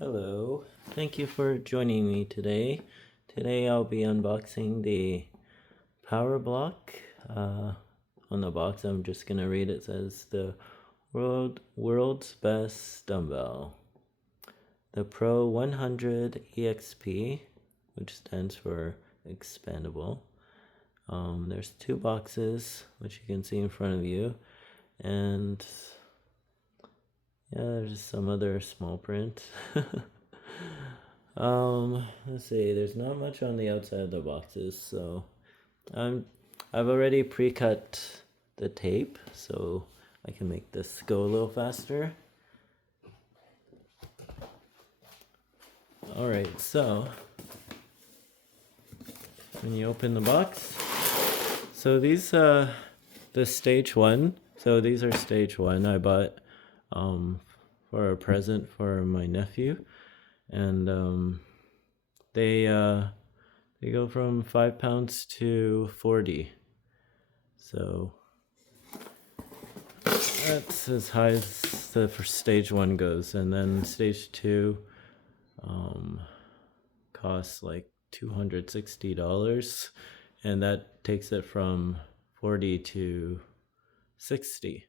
Hello, thank you for joining me today. Today I'll be unboxing the PowerBlock. On the box, I'm just gonna read it. Says the world's best dumbbell, the Pro 100 EXP, which stands for expandable. There's two boxes, which you can see in front of you, and yeah, there's some other small print. Let's see, there's not much on the outside of the boxes, so I've already pre-cut the tape so I can make this go a little faster. Alright, so when you open the box, so these the stage one, so these are stage one I bought for a present for my nephew, and they go from 5 pounds to 40, so that's as high as the first stage one goes, and then stage two costs like $260, and that takes it from 40 to 60.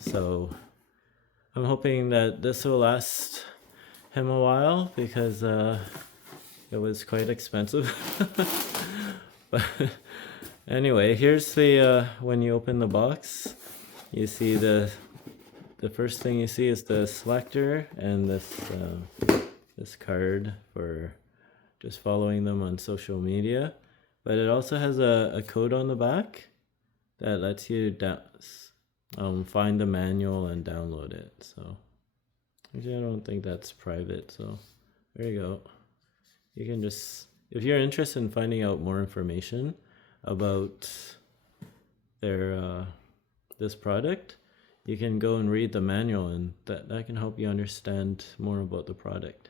So I'm hoping that this will last him a while because it was quite expensive. But anyway, here's the when you open the box, you see the first thing you see is the selector and this card for just following them on social media. But it also has a code on the back that lets you find the manual and download it. So actually, I don't think that's private, so there you go. You can just, if you're interested in finding out more information about their this product, you can go and read the manual, and that can help you understand more about the product.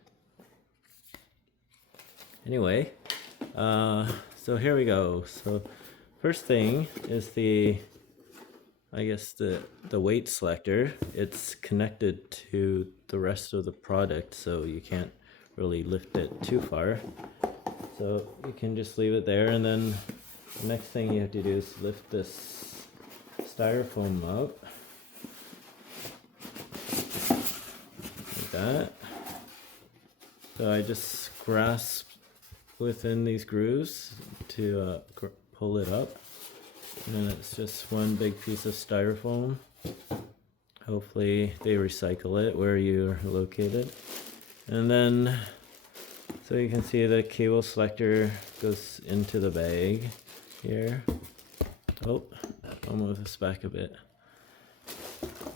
Anyway, so here we go. So first thing is the weight selector. It's connected to the rest of the product, so you can't really lift it too far. So you can just leave it there, and then the next thing you have to do is lift this styrofoam out. Like that. So I just grasp within these grooves to pull it up. And it's just one big piece of styrofoam. Hopefully they recycle it where you're located. And then, so you can see the cable selector goes into the bag here. Oh, I'll move this back a bit.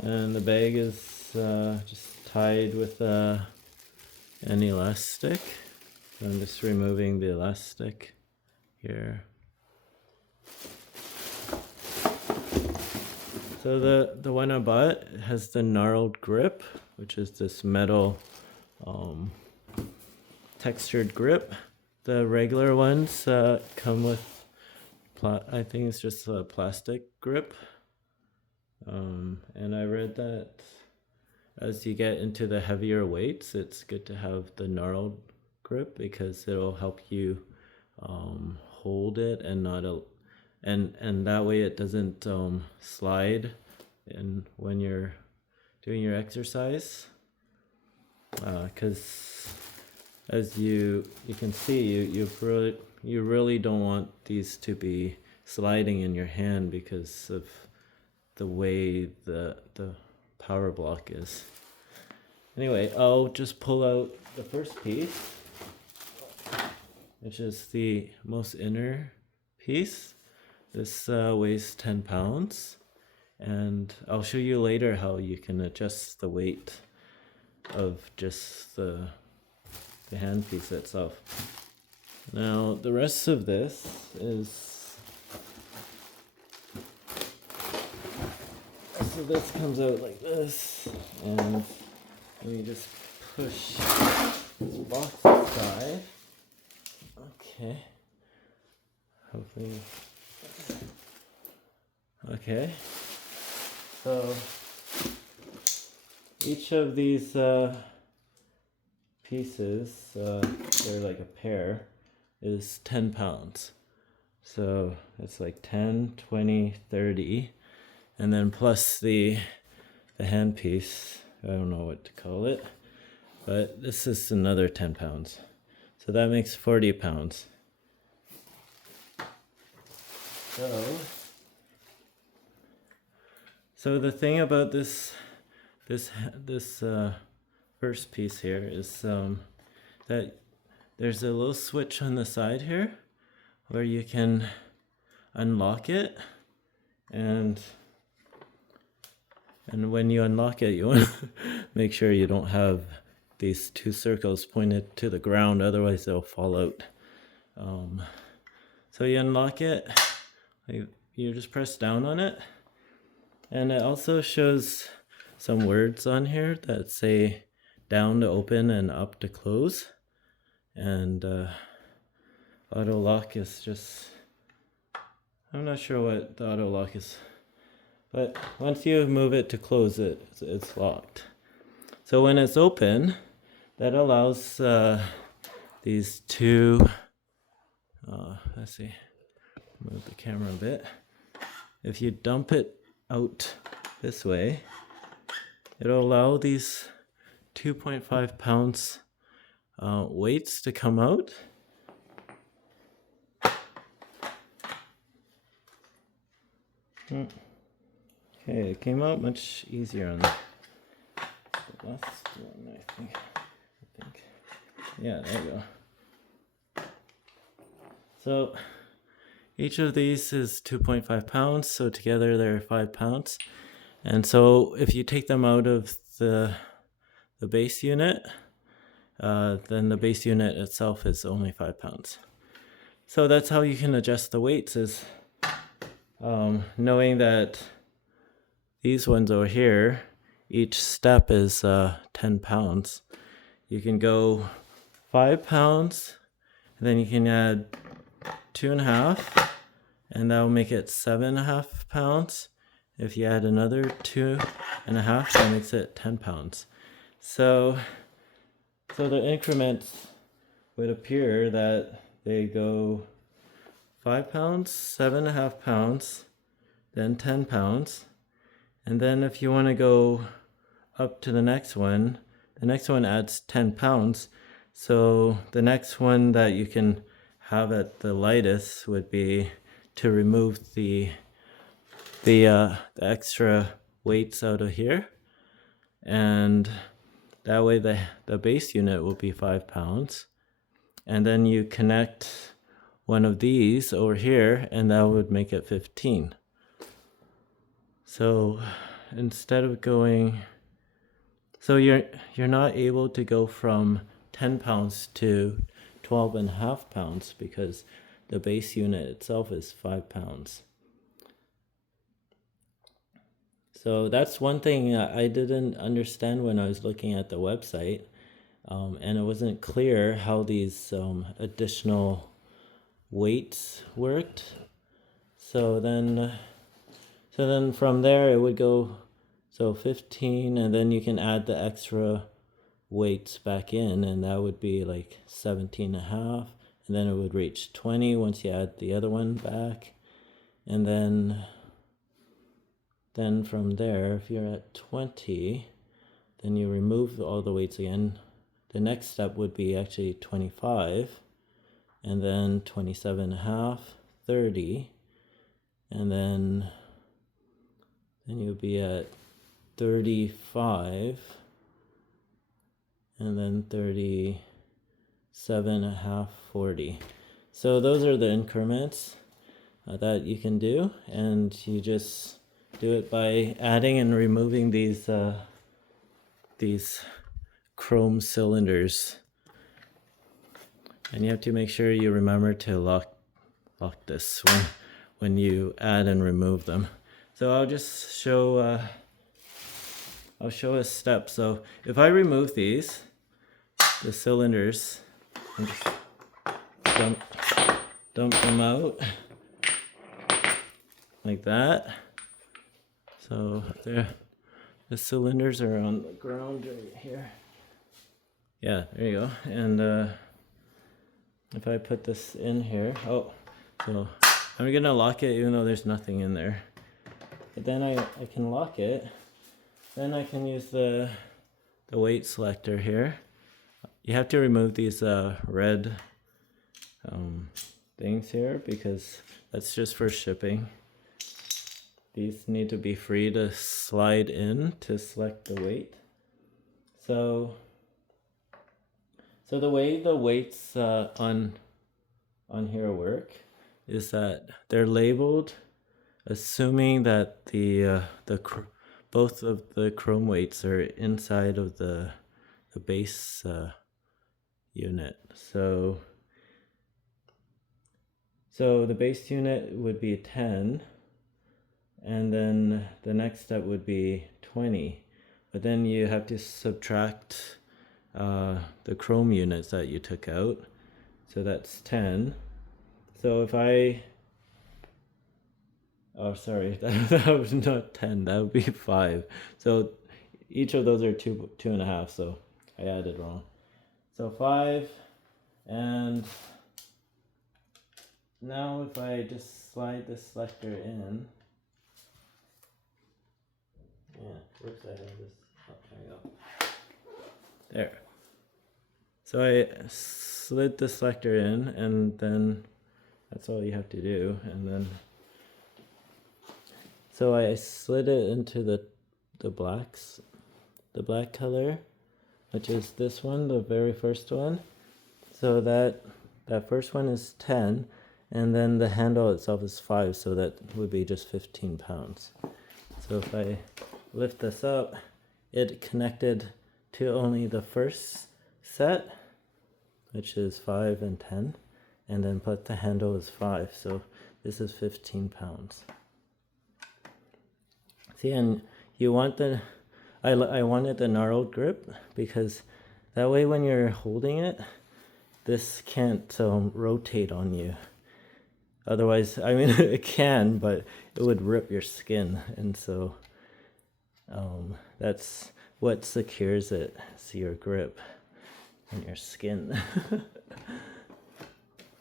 And the bag is just tied with an elastic. So I'm just removing the elastic here. So the one I bought has the Knurled grip, which is this metal textured grip. The regular ones come with, I think it's just a plastic grip. And I read that as you get into the heavier weights, it's good to have the Knurled grip because it'll help you hold it and not and that way it doesn't slide in when you're doing your exercise, because as you can see, you really don't want these to be sliding in your hand because of the way the PowerBlock is. Anyway, I'll just pull out the first piece, which is the most inner piece. This weighs 10 pounds, and I'll show you later how you can adjust the weight of just the handpiece itself. Now, the rest of this is, so this comes out like this, and we just push this box aside. Okay. Hopefully. Okay. So each of these pieces, they're like a pair, is 10 pounds. So it's like 10, 20, 30, and then plus the hand piece, I don't know what to call it, but this is another 10 pounds. So that makes 40 pounds. So the thing about this first piece here is that there's a little switch on the side here where you can unlock it, and when you unlock it, you want to make sure you don't have these two circles pointed to the ground, otherwise they'll fall out. So you unlock it, you just press down on it, and it also shows some words on here that say down to open and up to close. And auto lock is just, I'm not sure what the auto lock is, but once you move it to close it, it's locked. So when it's open, that allows these two, let's see, move the camera a bit. If you dump it out this way, it'll allow these 2.5 pounds weights to come out. Okay, it came out much easier on the last one, I think. Yeah, there we go. So each of these is 2.5 pounds, so together they're 5 pounds. And so if you take them out of the base unit, then the base unit itself is only 5 pounds. So that's how you can adjust the weights, is knowing that these ones over here, each step is 10 pounds. You can go 5 pounds, and then you can add 2.5, and that will make it 7.5 pounds. If you add another 2.5, that makes it 10 pounds. So the increments would appear that they go 5 pounds, 7.5 pounds, then 10 pounds. And then if you want to go up to the next one adds 10 pounds. So the next one that you can have at the lightest would be to remove the extra weights out of here, and that way the base unit will be 5 pounds, and then you connect one of these over here, and that would make it 15. So instead of going, so you're not able to go from 10 pounds to 12.5 pounds because the base unit itself is 5 pounds. So that's one thing I didn't understand when I was looking at the website, and it wasn't clear how these additional weights worked. So then from there it would go, so 15, and then you can add the extra weights back in, and that would be like 17.5, and then it would reach 20 once you add the other one back, and then from there, if you're at 20, then you remove all the weights again. The next step would be actually 25, and then 27.5, 30, and then you'll be at 35, and then 37.5, 40. So those are the increments that you can do, and you just do it by adding and removing these chrome cylinders, and you have to make sure you remember to lock this when you add and remove them. So I'll just show a step. So if I remove the cylinders, and just dump them out like that. So the cylinders are on the ground right here. Yeah, there you go. And if I put this in here, oh, so I'm gonna lock it even though there's nothing in there. But then I can lock it. Then I can use the weight selector here. You have to remove these red things here because that's just for shipping. These need to be free to slide in to select the weight. So the way the weights on here work is that they're labeled assuming that both of the chrome weights are inside of the base unit. So the base unit would be 10, and then the next step would be 20. But then you have to subtract the chrome units that you took out. So that's 10. So if oh, sorry, that was not 10, that would be 5. So each of those are 2.5, so I added wrong. So 5, and now if I just slide the selector in, whoops, I have this, there you go. There. So I slid the selector in, and then that's all you have to do, and then so I slid it into the black color, which is this one, the very first one. So that first one is 10, and then the handle itself is 5, so that would be just 15 pounds. So if I lift this up, it connected to only the first set, which is 5 and 10, and then plus the handle is 5, so this is 15 pounds. See, and you want I wanted the knurled grip because that way when you're holding it, this can't rotate on you. Otherwise, I mean, it can, but it would rip your skin, and so that's what secures it. It's your grip and your skin.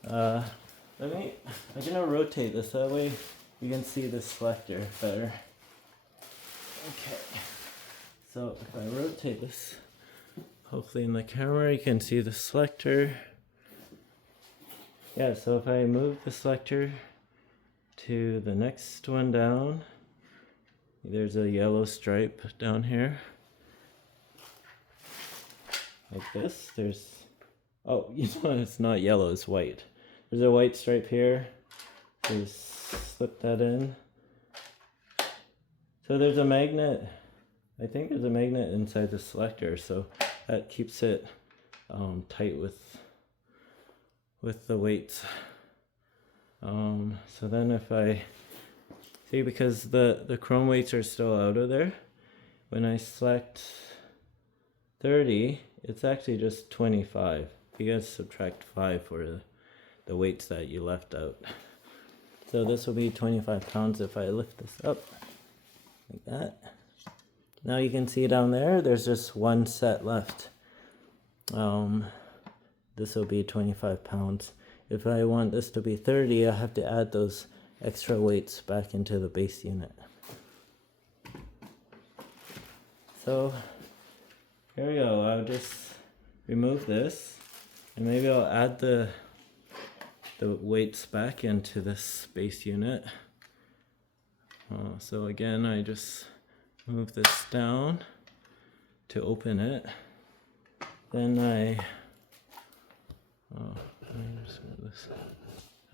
I'm gonna rotate this, that way you can see the selector better. Okay, so if I rotate this, hopefully in the camera you can see the selector. Yeah, so if I move the selector to the next one down, there's a yellow stripe down here. Like this, oh, you know, it's not yellow, it's white. There's a white stripe here, just slip that in. So there's a magnet, I think there's a magnet inside the selector, so that keeps it tight with the weights. So then if I, see, because the chrome weights are still out of there, when I select 30, it's actually just 25. You guys subtract 5 for the weights that you left out. So this will be 25 pounds if I lift this up. Like that. Now you can see down there, there's just one set left. This will be 25 pounds. If I want this to be 30, I have to add those extra weights back into the base unit. So here we go. I'll just remove this, and maybe I'll add the weights back into this base unit. So again, I just move this down to open it. Then let me just move this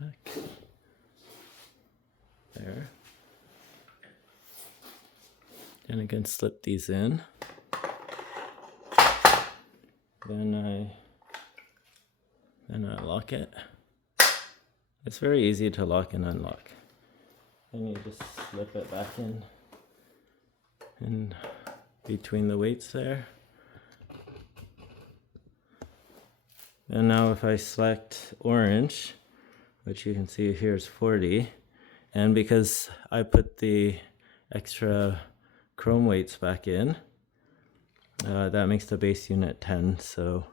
back. There. And again, slip these in. Then I lock it. It's very easy to lock and unlock. And you just slip it back in between the weights there. And now if I select orange, which you can see here is 40, and because I put the extra chrome weights back in, that makes the base unit 10, so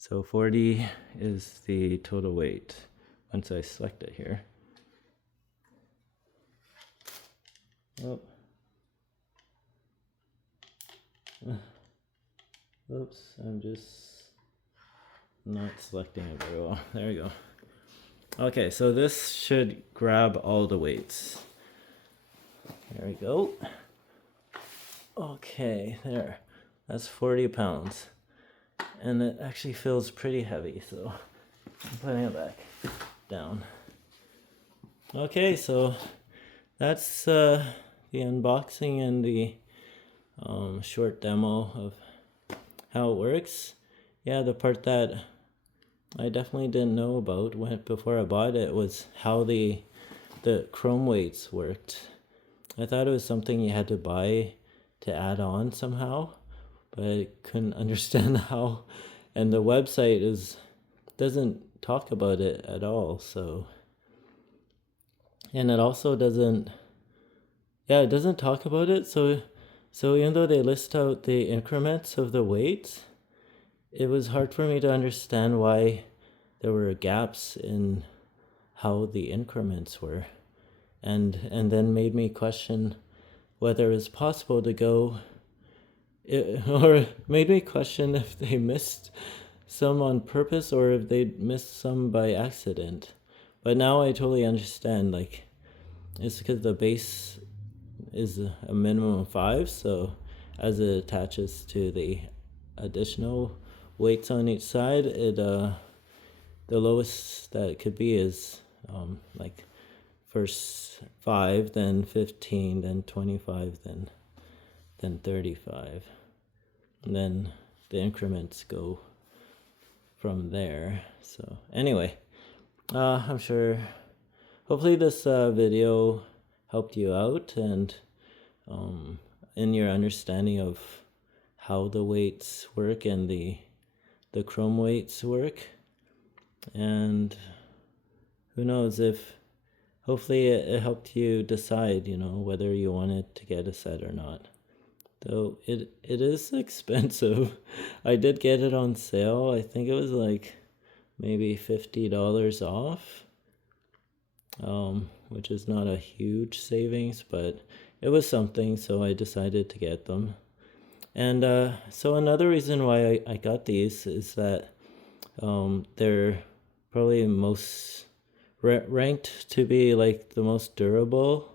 So 40 is the total weight once I select it here. Oh. Oops, I'm just not selecting it very well. There we go. Okay, so this should grab all the weights. There we go. Okay, there. That's 40 pounds. And it actually feels pretty heavy, so I'm putting it back down. Okay, so that's the unboxing and the short demo of how it works. Yeah, the part that I definitely didn't know about before I bought it was how the chrome weights worked. I thought it was something you had to buy to add on somehow, but I couldn't understand how. And the website doesn't talk about it at all. So, and it also doesn't talk about it. So even though they list out the increments of the weights, it was hard for me to understand why there were gaps in how the increments were, and then made me question whether it's possible to go, or made me question if they missed some on purpose or if they missed some by accident. But now I totally understand, like, it's because the base is a minimum of 5, so as it attaches to the additional weights on each side, the lowest that it could be is like first 5, then 15, then 25, then 35, and then the increments go from there. So anyway, I'm sure hopefully this video helped you out and in your understanding of how the weights work and the chrome weights work. And who knows, if hopefully it helped you decide, whether you wanted to get a set or not. Though it is expensive. I did get it on sale. I think it was like maybe $50 off, which is not a huge savings, but it was something, so I decided to get them. And so another reason why I got these is that they're probably most ranked to be like the most durable.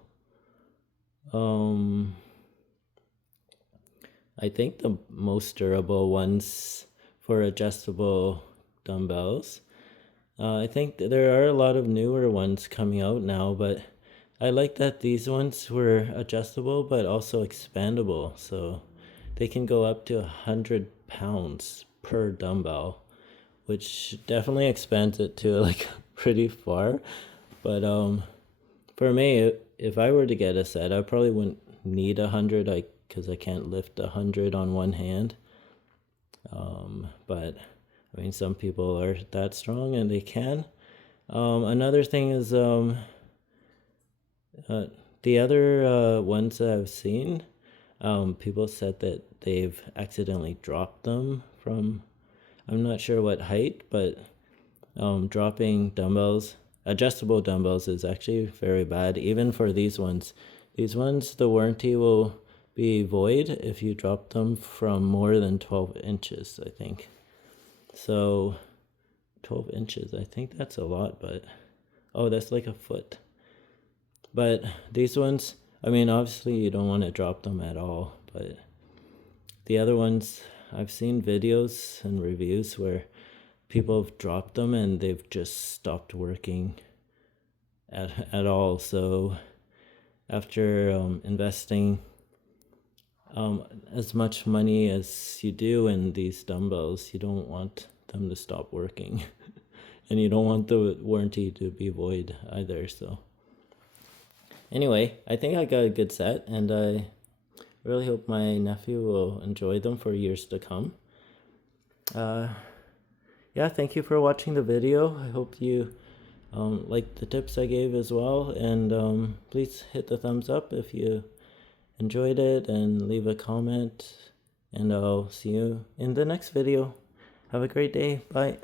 I think the most durable ones for adjustable dumbbells. I think there are a lot of newer ones coming out now, but I like that these ones were adjustable but also expandable, so they can go up to 100 pounds per dumbbell, which definitely expands it to like pretty far. But for me, if I were to get a set, I probably wouldn't need 100, because I can't lift 100 on one hand. But I mean, some people are that strong and they can. Another thing is the other ones that I've seen, people said that they've accidentally dropped them from, I'm not sure what height, but dropping dumbbells, adjustable dumbbells, is actually very bad, even for these ones. These ones, the warranty will be void if you drop them from more than 12 inches, I think. So 12 inches, I think that's a lot, but oh, that's like a foot. But these ones, I mean, obviously you don't want to drop them at all, but the other ones, I've seen videos and reviews where people have dropped them and they've just stopped working at all. So after investing as much money as you do in these dumbbells, you don't want them to stop working. And you don't want the warranty to be void either. So anyway, I think I got a good set, and I really hope my nephew will enjoy them for years to come. Yeah, thank you for watching the video. I hope you liked the tips I gave as well, and please hit the thumbs up if you enjoyed it, and leave a comment, and I'll see you in the next video. Have a great day. Bye.